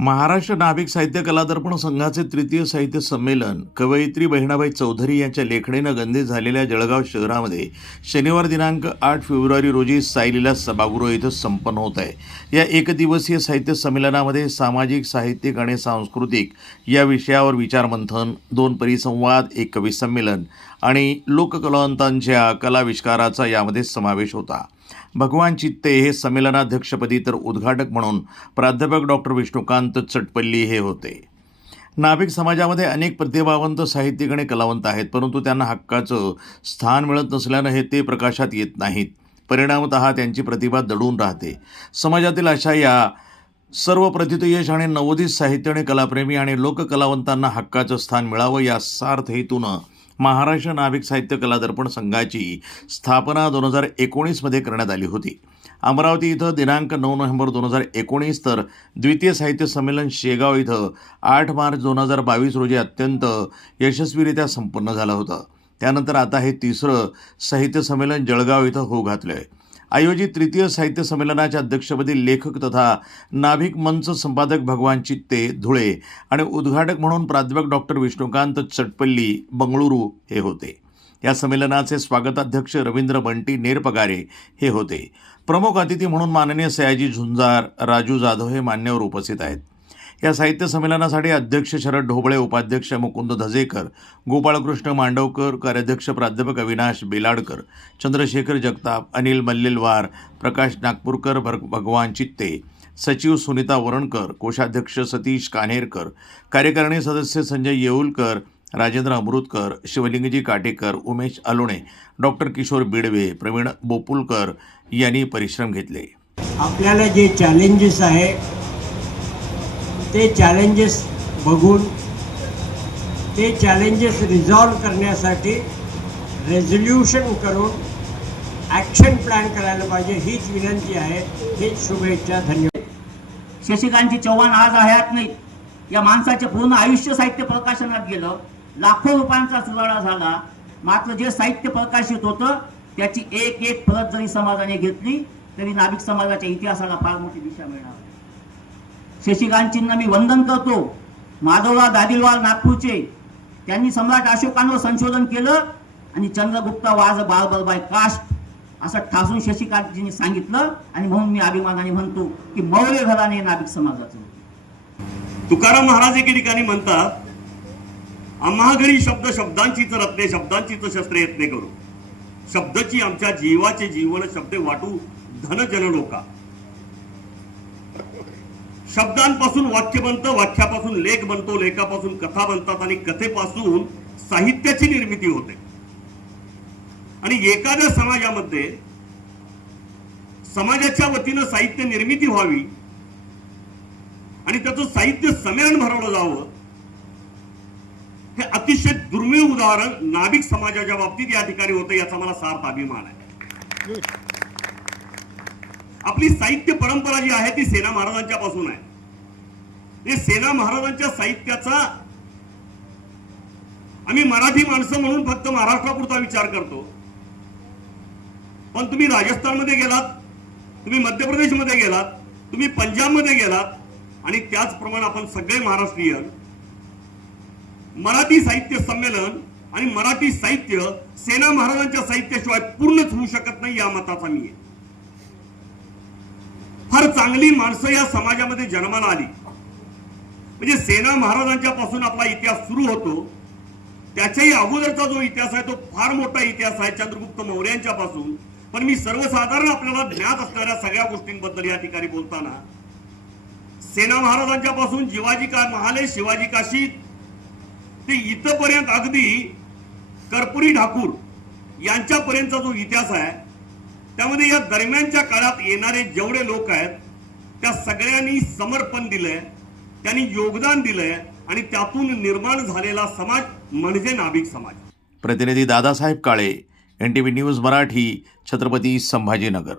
महाराष्ट्र नाभिक साहित्य कला दर्पण संघाचे तृतीय साहित्य संमेलन कवयित्री बहिणाबाई चौधरी यांच्या लेखणीनं गंधित झालेल्या जळगाव शहरामध्ये शनिवार दिनांक 8 फेब्रुवारी रोजी साईलीला सभागृह इथं संपन्न होत आहे। या एकदिवसीय साहित्य संमेलनामध्ये सामाजिक, साहित्यिक आणि सांस्कृतिक या विषयावर विचारमंथन, 2 परिसंवाद, 1 कवी संमेलन आणि लोककलावंतांच्या कलाविष्काराचा यामध्ये समावेश होता। भगवान चित्ते हे संमेलनाध्यक्षपदी तर उद्घाटक म्हणून प्राध्यापक डॉक्टर विष्णुकांत चटपल्ली हे होते। नाभिक समाजामध्ये अनेक प्रतिभावंत साहित्यिक आणि कलावंत आहेत, परंतु त्यांना हक्काचं स्थान मिळत नसल्यानं हे ते प्रकाशात येत नाहीत। परिणामतः त्यांची प्रतिभा दडून राहते। समाजातील अशा या सर्व प्रथितयश आणि नवोदित साहित्य आणि कलाप्रेमी आणि लोककलावंतांना हक्काचं स्थान मिळावं या सार्थ हेतूनं महाराष्ट्र नाभिक साहित्य कला दर्पण संघाची स्थापना 2019 मध्ये करण्यात आली होती। अमरावती इथं दिनांक 9 नोव्हेंबर 2019 तर द्वितीय साहित्य संमेलन शेगाव इथं 8 मार्च 2022 रोजी अत्यंत यशस्वीरित्या संपन्न झालं होतं। त्यानंतर आता हे तिसरं साहित्य संमेलन जळगाव इथं होऊ घातलंय। आयोजित तृतीय साहित्य संमेलनाच्या अध्यक्षपदी लेखक तथा नाभिक मंच संपादक भगवान चित्ते धुळे आणि उद्घाटक म्हणून प्राध्यापक डॉक्टर विष्णुकांत चटपल्ली बंगळुरू हे होते। या संमेलनाचे स्वागताध्यक्ष रवींद्र बंटी नेरपगारे हे होते। प्रमुख अतिथी म्हणून माननीय सयाजी झुंजार, राजू जाधव हे मान्यवर उपस्थित आहेत। या साहित्य संमेलनासाठी अध्यक्ष शरद ढोबळे, उपाध्यक्ष मुकुंद धजेकर, गोपाळकृष्ण मांडवकर, कार्याध्यक्ष प्राध्यापक अविनाश बेलाडकर, चंद्रशेखर जगताप, अनिल मल्लेलवार, प्रकाश नागपूरकर, भगवान चित्ते, सचिव सुनीता वरणकर, कोषाध्यक्ष सतीश कान्हेरकर, कार्यकारिणी सदस्य संजय येऊलकर, राजेंद्र अमृतकर, शिवलिंगजी काटेकर, उमेश अलोणे, डॉक्टर किशोर बिडवे, प्रवीण बोपुलकर यांनी परिश्रम घेतले। आपल्याला जे चॅलेंजेस आहे ते चॅलेंजेस बघून ते चॅलेंजेस रिझॉल्व करण्यासाठी रेझोल्यूशन करून ॲक्शन प्लॅन करायला पाहिजे, हीच विनंती आहे, हीच शुभेच्छा। धन्यवाद। शशिकांतजी चव्हाण आज हयात नाही। या माणसाचे पूर्ण आयुष्य साहित्य प्रकाशनात गेलं, लाखो रुपयांचा सुधारणा झाला, मात्र जे साहित्य प्रकाशित होतं त्याची एक एक प्रत जरी समाजाने घेतली तरी नाभिक समाजाच्या इतिहासाला फार मोठी दिशा मिळणार। शशिकांतजींना मी वंदन करतो। माधवराव दादिलवार नागपूरचे, त्यांनी सम्राट अशोकांवर संशोधन केलं आणि चंद्रगुप्ता वाज बार्बर बाय कास्ट असं ठासून शशिकांतजींनी सांगितलं आणि म्हणून मी अभिमानाने म्हणतो की मौर्य घराणे नाभिक समाजाचं। तुकाराम महाराज एके ठिकाणी म्हणतात, आम्हा घरी शब्द शब्दांचीच रत्ने, शब्दांचीच शस्त्रे यत्ने करू, शब्दाची आमच्या जीवाचे जीवन, शब्दे वाटू धन जन लोका। शब्दांपासून वाक्य बनतं, वाक्यापासून लेख बनतो, लेखापासून कथा बनतात आणि कथेपासून साहित्याची निर्मिती होते। आणि एखाद्या समाजामध्ये समाजाच्या वतीनं साहित्य निर्मिती व्हावी आणि त्याचं साहित्य संमेलन भरवलं जावं, हे अतिशय दुर्मिळ उदाहरण नाभिक समाजाच्या बाबतीत या ठिकाणी होतं, याचा मला सार्थ अभिमान आहे। आपली साहित्य परंपरा जी आहे ती सेना महाराजांच्या पासून आहे। हे सेना महाराजांच्या साहित्याचा आम्ही मराठी माणसं म्हणून फक्त महाराष्ट्रापुरता विचार करतो, पण तुम्ही राजस्थानमध्ये गेलात, तुम्ही मध्य प्रदेशमध्ये गेलात, तुम्ही पंजाबमध्ये गेलात आणि त्याचप्रमाणे आपण सगळे महाराष्ट्रीयन मराठी साहित्य संमेलन आणि मराठी साहित्य सेना महाराजांच्या साहित्याशिवाय पूर्णच होऊ शकत नाही, या मताचा मी आहे। फार चांगली माणसं या समाजामध्ये जन्माला आली, म्हणजे सेना महाराजांच्या पासून आपला इतिहास सुरू होतो। त्याच्याही अगोदरचा जो इतिहास आहे तो फार मोठा इतिहास आहे, चंद्रगुप्त मौर्यांच्या पासून। पण मी सर्वसाधारण आपल्याला ज्ञात असणाऱ्या सगळ्या गोष्टींबद्दल या ठिकाणी बोलताना सेना महाराजांच्या पासून जिवाजी का महाले, शिवाजी काशी ते इथपर्यंत अगदी कर्पुरी ठाकूर यांच्यापर्यंतचा जो इतिहास आहे, त्यामध्ये या दरम्यानच्या काळात येणारे जेवढे लोक आहेत त्या सगळ्यांनी समर्पण दिलंय, त्यांनी योगदान दिलंय आणि त्यातून निर्माण झालेला समाज म्हणजे नाभिक समाज। प्रतिनिधी दादासाहेब काळे, NTV न्यूज मराठी, छत्रपती संभाजीनगर।